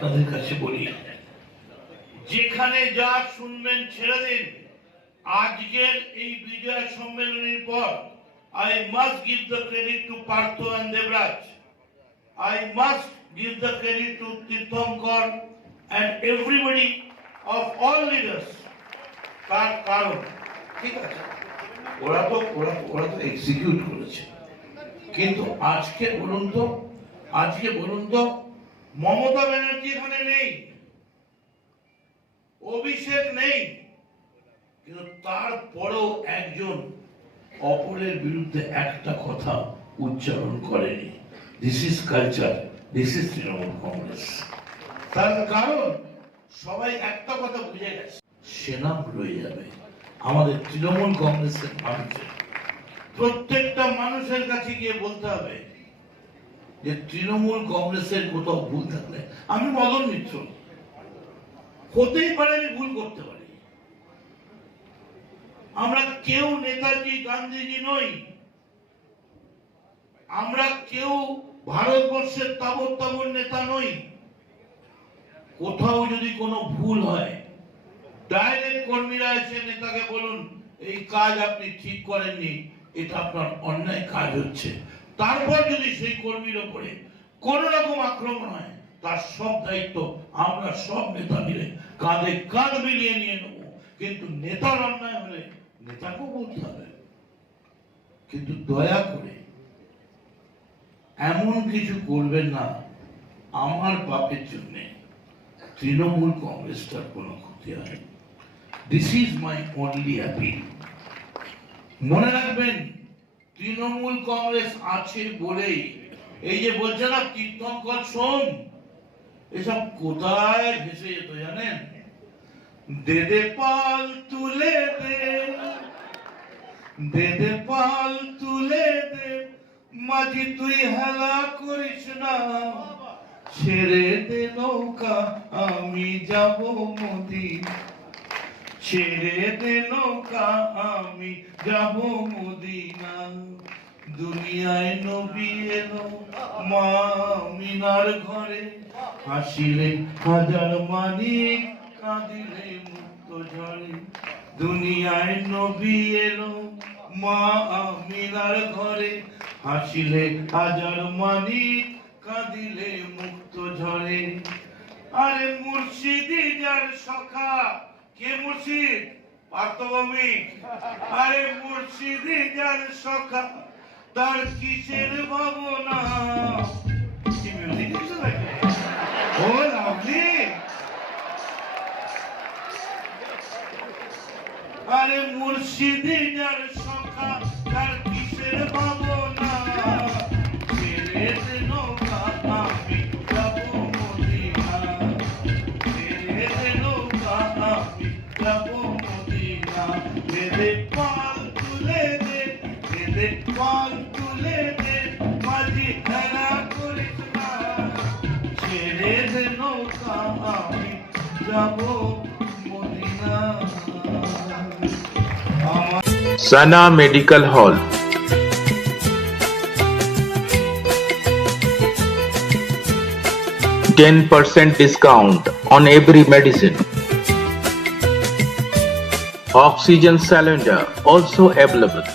আপনাদের কাছে বলি, যেখানে যা শুনবেন ছেড়ে দিন। আজকের এই বিজয় সম্মেলনের পর I must give the credit to Partho and Devraj. I must give the credit to Tirthankar and everybody of all leaders. তার কারণ ঠিক আছে, ওরা তো এক্সিকিউট করেছে, কিন্তু আজকে বলুন তো মমতা ব্যানার্জি এখানে নেই, অভিষেক নেই, কিন্তু তারপরেও একজন অপরের বিরুদ্ধে একটা কথা উচ্চারণ করেনি। This is culture, this is Trinamool Congress. তার কারণ সবাই একটা কথা বুঝে গেছে, সেনাম রয়ে যাবে আমাদের তৃণমূল কংগ্রেসের মানুষের। প্রত্যেকটা মানুষের কাছে গিয়ে বলতে হবে যে তৃণমূল কংগ্রেসের কোথাও ভুল থাকলে, আমি মদন মিত্র, হতেই পারে আমি ভুল করতে পারি, আমরা কেউ নেতাজি গান্ধীজি নই, আমরা কেউ ভারতবর্ষের তাবৎ নেতা নই। কোথাও যদি কোনো ভুল হয়, ডাইরেক্ট কর্মীরা এসে নেতাকে বলুন এই কাজ আপনি ঠিক করেননি, এটা আপনার অন্যায় কাজ হচ্ছে। তারপর যদি সেই কর্মীর উপরে কোন রকম আক্রমণ হয়, তার সব দায়িত্ব আমরা সব নেতা মিলে কাঁধে কাঁধ মিলিয়ে নিয়ে নেব। কিন্তু নেতার অন্যায় হলে নেতাকেও বলতে হবে। কিন্তু দয়া করে এমন কিছু করবেন না আমার বাপের জন্য তৃণমূল কংগ্রেসটার কোনো ক্ষতি হয়। This is my only appeal. মনে রাখবেন, তৃণমূল কংগ্রেস আছে বলেই এই যে বলছে না তীর্থঙ্কর সোম, এসব কোথায় ভেসে যেত জানেন? দে পাল তুলে দে পাল তুলে দে, মাঝি তুই হেলা করিস না, ছেড়ে দে নৌকা আমি যাব মদিনা, ছেড়ে দে নৌকা আমি যাব মদিনা। দুনিয়ায় নবী এলো মা মিনার ঘরে, হাসিলে হাজার মানিক, কাঁদিলে মুক্ত ঝরে। দুনিয়ায় নবী এলো মা মিনার ঘরে, হাসিলে হাজার মানিক, কাঁদিলে মুক্ত ঝরে। আরে মুর্শিদি যার সখা, কে মুর্শিদ? পার্থভৌমিক। আরে মুর্শিদি যার সখা, তার কিসের ভাবনা? ও লাভলি। আরে মুর্শিদি যার সখা, তার কিসের ভাবনা? ছেড়ে দে নৌকা আমি যাব মদিনা, ছেড়ে দে নৌকা আমি যাব মদিনা। দে পাল তুলে দে পাল তুলে দে, মাঝি হেলা করিস না, ছেড়ে দে নৌকা আমি যাব Medina. Sana Medical Hall. 10% discount on every medicine. Oxygen cylinder also available.